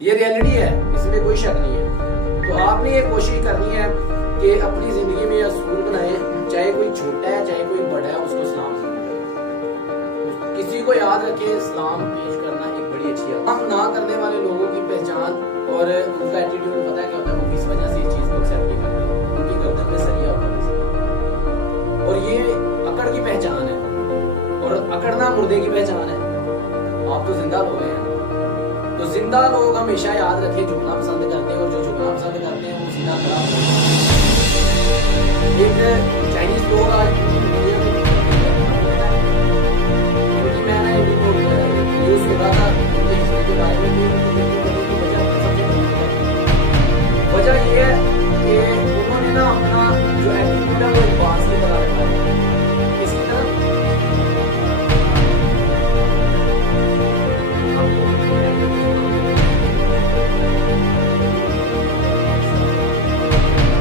ये रियलिटी है, इसमें कोई शक नहीं है। तो आपने ये कोशिश करनी है कि अपनी जिंदगी में असूल बनाए, चाहे कोई छोटा है चाहे कोई बड़ा है, उसको सलाम जरूर करें। किसी को याद रखे, सलाम पेश करना एक बड़ी अच्छी है। हम ना करने वाले लोगों की पहचान और उनका एटीट्यूड पता है क्या होता है, वो किस वजह से इस चीज को एक्सेप्ट नहीं करते, उनकी गर्दन में सरिया होता है। और ये अकड़ की पहचान है, और अकड़ना मुर्दे की पहचान है। आप तो जिंदा लोग हैं। तो जिंदा लोग हमेशा याद रखें, झुकना पसंद करते हैं, और जो झुकना पसंद करते हैं वो सीधा खड़ा होता है। एक चाइनीज लोग आज दुनिया में, क्योंकि मैं ना न्यूज सुन रहा था हिस्ट्री के बारे में,